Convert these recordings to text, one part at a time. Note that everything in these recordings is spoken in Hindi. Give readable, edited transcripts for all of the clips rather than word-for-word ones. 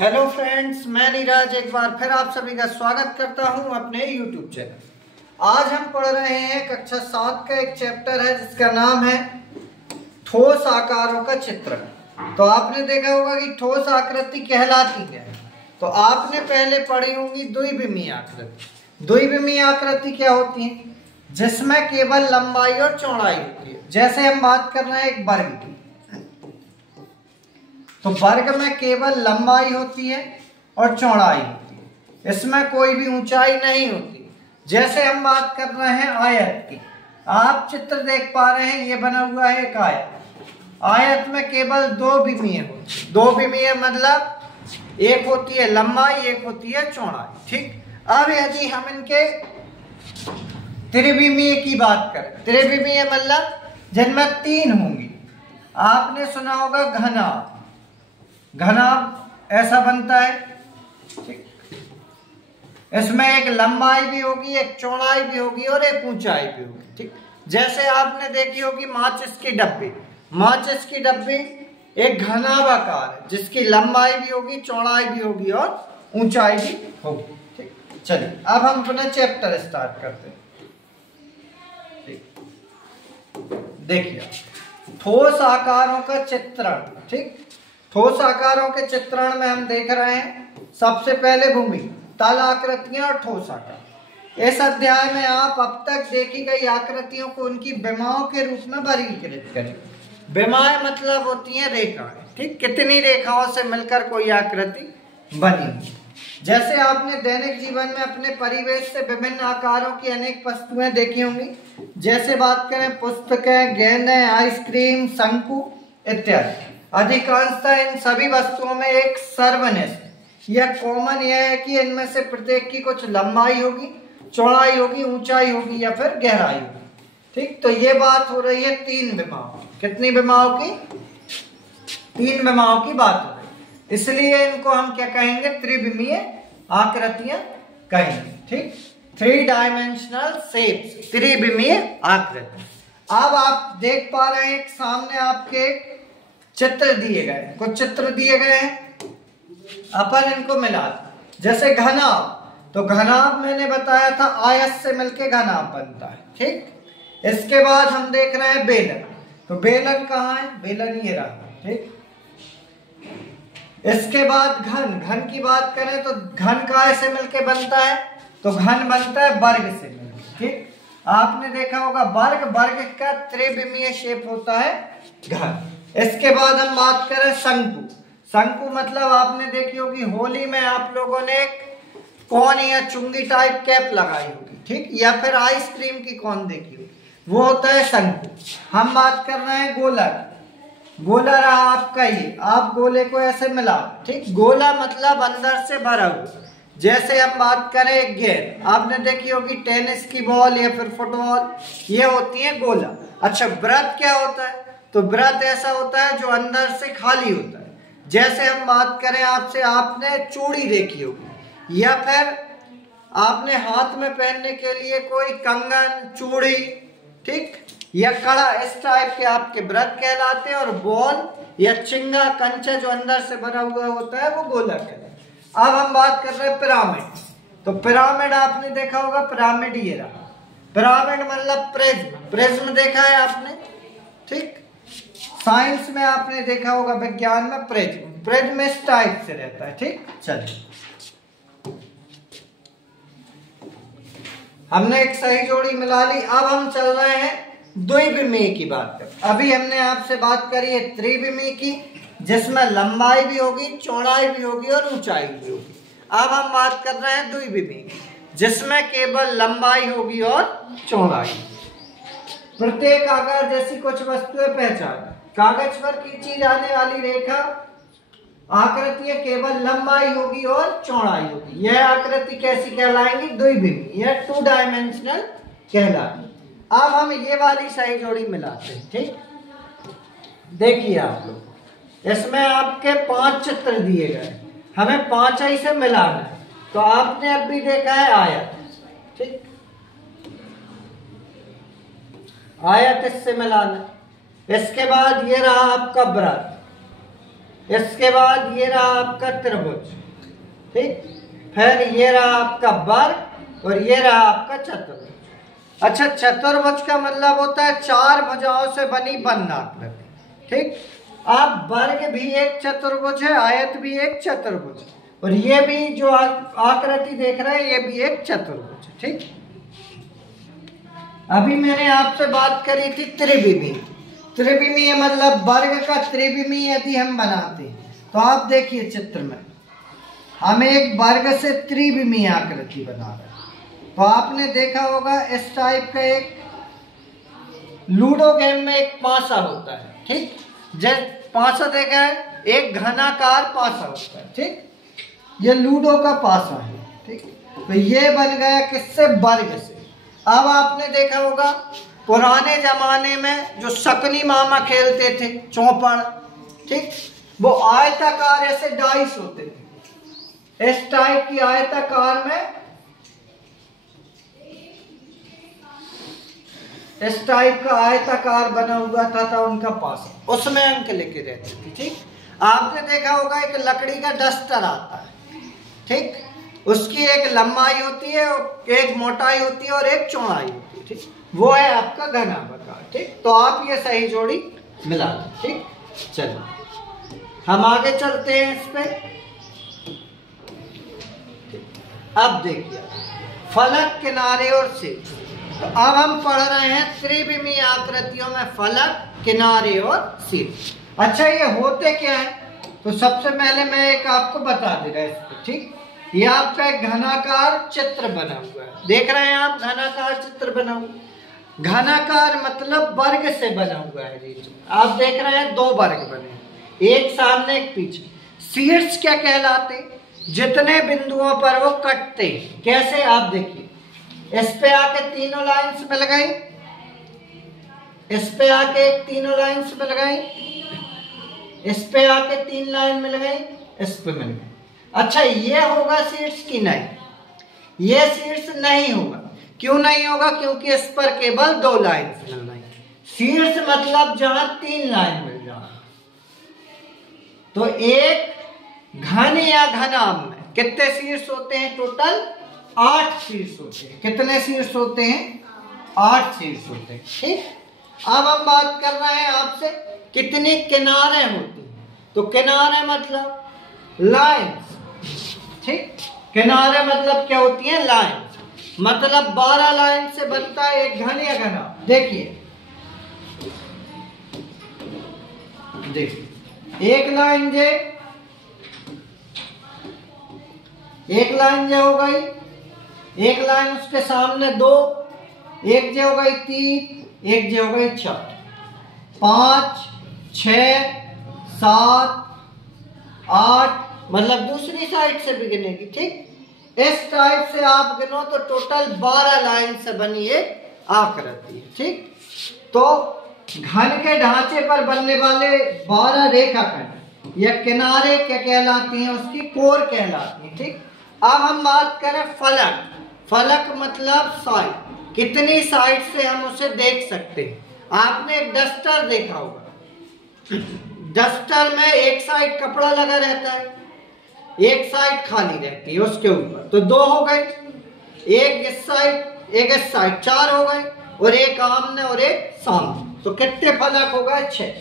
हेलो फ्रेंड्स, मैं नीरज एक बार फिर आप सभी का स्वागत करता हूं अपने YouTube चैनल। आज हम पढ़ रहे हैं कक्षा 7 का एक चैप्टर है जिसका नाम है ठोस आकारों का चित्रण। तो आपने देखा होगा कि ठोस आकृति कहलाती है, तो आपने पहले पढ़ी होंगी द्विविमीय आकृति। द्विविमीय आकृति क्या होती है? जिसमें केवल लंबाई और चौड़ाई होती है। जैसे हम बात कर रहे हैं एक वर्ग की, तो वर्ग में केवल लंबाई होती है और चौड़ाई होती है, इसमें कोई भी ऊंचाई नहीं होती। जैसे हम बात कर रहे हैं आयत की, आप चित्र देख पा रहे हैं, ये बना हुआ है एक आयत। आयत में केवल दो विमीय होती है। दो विमीय मतलब एक होती है लंबाई, एक होती है चौड़ाई। ठीक, अब यदि हम इनके त्रिविमीय की बात करें, त्रिविमीय मतलब जिनमें तीन होंगी। आपने सुना होगा घनाभ। घनाभ ऐसा बनता है, ठीक, इसमें एक लंबाई भी होगी, एक चौड़ाई भी होगी और एक ऊंचाई भी होगी। ठीक, जैसे आपने देखी होगी माचिस की डब्बी। माचिस की डब्बी एक घनाभाकार है जिसकी लंबाई भी होगी, चौड़ाई भी होगी और ऊंचाई भी होगी। ठीक, चलिए अब हम अपना चैप्टर स्टार्ट करते हैं। देखिए, ठोस आकारों का चित्रण। ठीक, ठोस आकारों के चित्रण में हम देख रहे हैं सबसे पहले भूमि, तल आकृतियां और ठोस आकार। इस अध्याय में आप अब तक देखी गई आकृतियों को उनकी विमाओं के रूप में वर्गीकृत करें। विमाएं मतलब होती हैं रेखाएं। ठीक, कितनी रेखाओं से मिलकर कोई आकृति बनी। जैसे आपने दैनिक जीवन में अपने परिवेश से विभिन्न आकारों की अनेक वस्तुएं देखी होंगी। जैसे बात करें पुस्तकें, गेंदें, आइसक्रीम, शंकु इत्यादि। अधिकांशतः इन सभी वस्तुओं में एक सर्वनिष्ठ या कॉमन यह है कि इनमें से प्रत्येक की कुछ लंबाई होगी, चौड़ाई होगी, ऊंचाई होगी या फिर गहराई होगी। ठीक, तो ये बात हो रही है तीन विमाओं। कितनी विमाओं की? तीन विमाओं की बात हो रही है, इसलिए इनको हम क्या कहेंगे? त्रिविमीय आकृतियां कहेंगे। ठीक, थ्री डायमेंशनल शेप्स, त्रिविमीय आकृति। अब आप देख पा रहे हैं सामने आपके चित्र दिए गए, कुछ चित्र दिए गए हैं, अपन इनको मिला। जैसे घनाभ, तो घनाभ मैंने बताया था आयत से मिलके घनाभ बनता है। ठीक, इसके बाद हम देख रहे हैं बेलन। तो बेलन कहाँ है? बेलन ये रहा। ठीक, इसके बाद घन। घन की बात करें तो घन काय से मिलके बनता है? तो घन बनता है वर्ग से मिलके। ठीक, आपने देखा होगा वर्ग, वर्ग का त्रिविमीय शेप होता है घन। इसके बाद हम बात करें शंकु। शंकु मतलब आपने देखी होगी होली में आप लोगों ने एक कौन या चुंगी टाइप कैप लगाई होगी। ठीक, या फिर आइसक्रीम की कौन देखी होगी, वो होता है शंकु। हम बात कर रहे हैं गोलक। गोला रहा आपका ये, आप गोले को ऐसे मिला। ठीक, गोला मतलब अंदर से भरा हुआ। जैसे हम बात करें गेंद, आपने देखी होगी टेनिस की बॉल या फिर फुटबॉल, ये होती है गोला। अच्छा, वृत्त क्या होता है? तो वृत्त ऐसा होता है जो अंदर से खाली होता है। जैसे हम बात करें आपसे, आपने चूड़ी देखी होगी या फिर आपने हाथ में पहनने के लिए कोई कंगन, चूड़ी, ठीक, या कड़ा, इस टाइप के आपके वृत्त कहलाते हैं। और बॉल या चिंगा, कंचा जो अंदर से भरा हुआ होता है वो गोला कहलाता है। अब हम बात कर रहे हैं पिरामिड। तो पिरामिड आपने देखा होगा, पिरामिड ये रहा। पिरामिड मतलब प्रिज्म। प्रिज्म देखा है आपने? ठीक, साइंस में आपने देखा होगा, विज्ञान में प्रिज्म। प्रिज्म इस टाइप से रहता है। ठीक, चलिए हमने एक सही जोड़ी मिला ली। अब हम चल रहे हैं द्विविमीय की बात कर। अभी हमने आपसे बात करी है त्रिविमीय की, जिसमें लंबाई भी होगी, चौड़ाई भी होगी और ऊंचाई भी होगी। अब हम बात कर रहे हैं द्विविमीय, जिसमें केवल लंबाई होगी और चौड़ाई। प्रत्येक आकार जैसी कुछ वस्तुएं पहचान। कागज पर खींची जाने वाली रेखा आकृतियां केवल लंबाई होगी और चौड़ाई होगी। यह आकृति कैसी कहलाएंगी? द्विविमीय या टू डायमेंशनल कहलाएंगी। अब हम ये वाली सही जोड़ी मिलाते हैं। ठीक, देखिए आप लोग, इसमें आपके 5 चित्र दिए गए, हमें 5 ही से मिलाना है। तो आपने अब भी देखा है आयत। ठीक, आयत इससे मिलाना। इसके बाद ये रहा आपका वृत्त। इसके बाद ये रहा आपका त्रिभुज, ठीक। फिर ये रहा आपका वर्ग और ये रहा आपका चतुर्भुज। अच्छा, चतुर्भुज का मतलब होता है चार भुजाओं से बनी बंद आकृति, ठीक। अब वर्ग भी एक चतुर्भुज है, आयत भी एक चतुर्भुज है, और ये भी जो आकृति देख रहे हैं ये भी एक चतुर्भुज है, ठीक। अभी मैंने आपसे बात करी थी त्रिविमीय। त्रिविमीय मतलब वर्ग का त्रिविमीय यदि हम बनाते हैं तो आप देखिए चित्र में हम एक वर्ग से त्रिविमीय आकृति बना रहे हैं। तो आपने देखा होगा इस टाइप का एक लूडो गेम में एक पासा होता है, ठीक। जैसे पासा देखा है, एक घनाकार पासा होता है, ठीक। ये लूडो का पासा है, ठीक। तो ये बन गया किससे? वर्ग से। अब आपने देखा होगा पुराने जमाने में जो सकनी मामा खेलते थे, चौपड़, ठीक, वो आयताकार ऐसे डाइस होते थे, इस टाइप की आयताकार में इस टाइप का आयताकार बना हुआ था उनका पासा, उसमें अंक लिखे रहते थे, ठीक। आपने देखा होगा एक लकड़ी का डस्टर आता है, ठीक, उसकी एक लंबाई होती है, एक मोटाई होती है और एक चौड़ाई होती है, ठीक। वो है आपका घनाकार, ठीक। तो आप ये सही जोड़ी मिला दें, ठीक। चलिए हम आगे चलते हैं इस पे। अब देखिए फलक, किनारे और शीर्ष। तो अब हम पढ़ रहे हैं त्रिविमीय आकृतियों में फलक, किनारे और शीर्ष। अच्छा, ये होते क्या है? तो सबसे पहले मैं एक आपको बता दे रहा हूं, ठीक। ये आपका एक घनाकार चित्र बना हुआ है, देख रहे हैं आप, घनाकार चित्र बना हुआ। घनाकार मतलब वर्ग से बना हुआ है जी। आप देख रहे हैं दो वर्ग बने, एक सामने एक पीछे। शीर्ष क्या कहलाते? जितने बिंदुओं पर वो कटते। कैसे? आप देखिए, इस पे आके तीनों लाइंस मिल गई, इस पे आके तीनों लाइंस मिल गई, इस पे आके तीन लाइन मिल गई, इस पे मिल गई। अच्छा, ये होगा शीर्ष की? नहीं, ये शीर्ष नहीं होगा। क्यों नहीं होगा? क्योंकि इस पर केवल दो लाइन मिल रही। शीर्ष मतलब जहां तीन लाइन मिल जाए। तो एक घन या घनाभ में कितने शीर्ष होते हैं? टोटल 8 शीर्ष होते हैं। कितने शीर्ष होते हैं? 8 शीर्ष होते हैं, ठीक। अब हम बात कर रहे हैं आपसे कितने किनारे होते हैं। तो किनारे मतलब लाइंस, ठीक। किनारे मतलब क्या होती है? लाइन। मतलब 12 लाइन से बनता है एक घन या घना। देखिए एक लाइन जे, एक लाइन जो हो गई, एक लाइन उसके सामने दो, एक जो हो गई 3, एक जो हो गई 4, 5, 6, 7, 8, मतलब दूसरी साइड से भी गिनेगी, ठीक। इस टाइप से आप गिनो तो टोटल 12 लाइन से बनी एक आकृति है, ठीक। तो घन के ढांचे पर बनने वाले 12 रेखाखंड या किनारे क्या कहलाती हैं? उसकी कोर कहलाती है, ठीक। अब हम बात करें फलक। फलक मतलब साइड, कितनी साइड से हम उसे देख सकते हैं। आपने एक डस्टर देखा होगा, डस्टर में एक साइड कपड़ा लगा रहता है, एक साइड खाली रहती है उसके ऊपर। तो दो हो गए, एक इस साइड एक इस साइड, 4 हो गए, और एक आमने और एक सामने। तो कितने फलक हो गए? 6।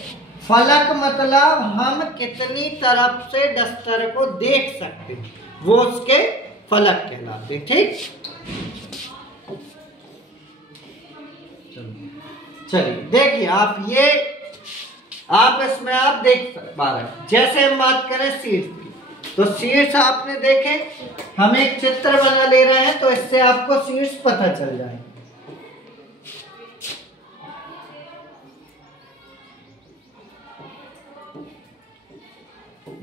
फलक मतलब हम कितनी तरफ से डस्टर को देख सकते हैं, वो उसके फलक कहलाते, ठीक। चलिए देखिए आप इसमें आप देख पा रहे हैं। जैसे हम बात करें शीर्ष की, तो शीर्ष आपने देखे, हम एक चित्र बना ले रहे हैं तो इससे आपको शीर्ष पता चल जाएगा।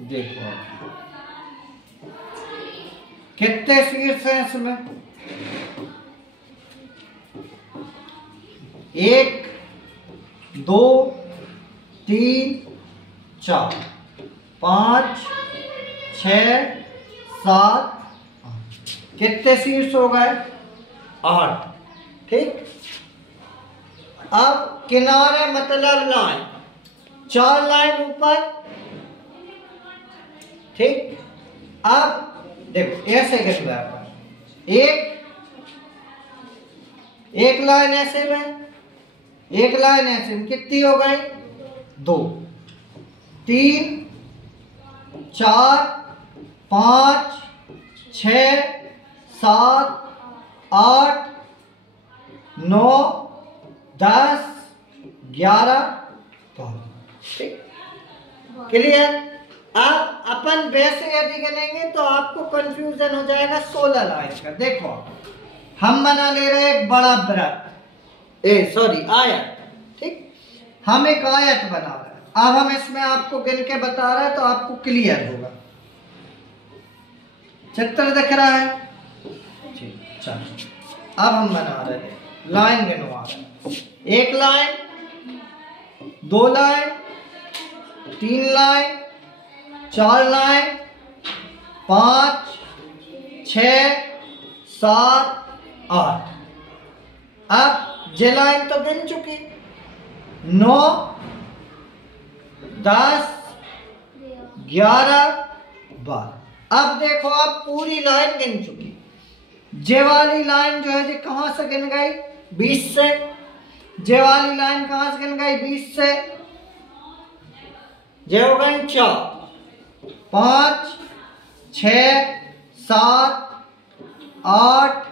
देखो कितने शीर्ष हैं इसमें? 1, 2, 3, 4, 5, 6, 7, 8। कितने शीर्ष हो गए? 8, ठीक। अब किनारे मतलब लाइन, 4 लाइन ऊपर, ठीक। अब देखो ऐसे गिन रहा है, एक लाइन ऐसे में, एक लाइन ऐसे में, कितनी हो गई? 2, 3, 4, 5, 6, 7, 8, 9, 10, 11, 12। ठीक, क्लियर। अब अपन वैसे यदि गिनेंगे तो आपको कंफ्यूजन हो जाएगा 16 लाइन का। देखो हम बना ले रहे हैं एक बड़ा वृत्त, आयत। ठीक, हम एक आयत बना रहे हैं। अब हम इसमें आपको गिन के बता रहे हैं तो आपको क्लियर होगा। चित्र दिख रहा है? ठीक, चलो अब हम बना रहे हैं, लाइन गिनवा रहे हैं। 1 लाइन, 2 लाइन, 3 लाइन, 4 लाइन, 5, 6, 7, 8। अब जे लाइन तो गिन चुकी, 9, 10, 11, 12। अब देखो आप पूरी लाइन गिन चुकी। जे वाली लाइन जो है जी कहां से गिन गई? 20 से। जे वाली लाइन कहां से गिन गई? 20 से। जे हो गई 4, 5, 6, 7, 8,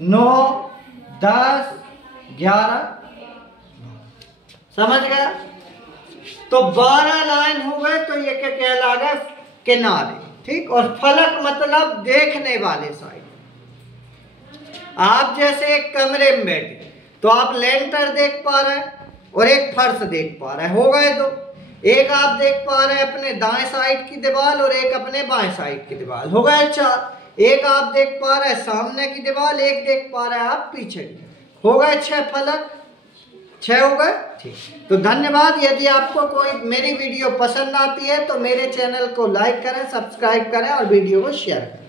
9, 10, 11। समझ गया? तो 12 लाइन हो गए तो ये क्या कहलाएगा? किनारे। ठीक, और फलक मतलब देखने वाले साइड। आप जैसे एक कमरे में बैठे तो आप लेंटर देख पा रहे हैं और एक फर्श देख पा रहे हैं, हो गए दो। एक आप देख पा रहे हैं अपने दाएं साइड की दीवार और एक अपने बाएं साइड की दीवार, हो गए 4। एक आप देख पा रहे हैं सामने की दीवार, एक देख पा रहे हैं आप पीछे की, हो गए 6 फलक। 6 हो गए। ठीक, तो धन्यवाद। यदि आपको कोई मेरी वीडियो पसंद आती है तो मेरे चैनल को लाइक करें, सब्सक्राइब करें और वीडियो को शेयर करें।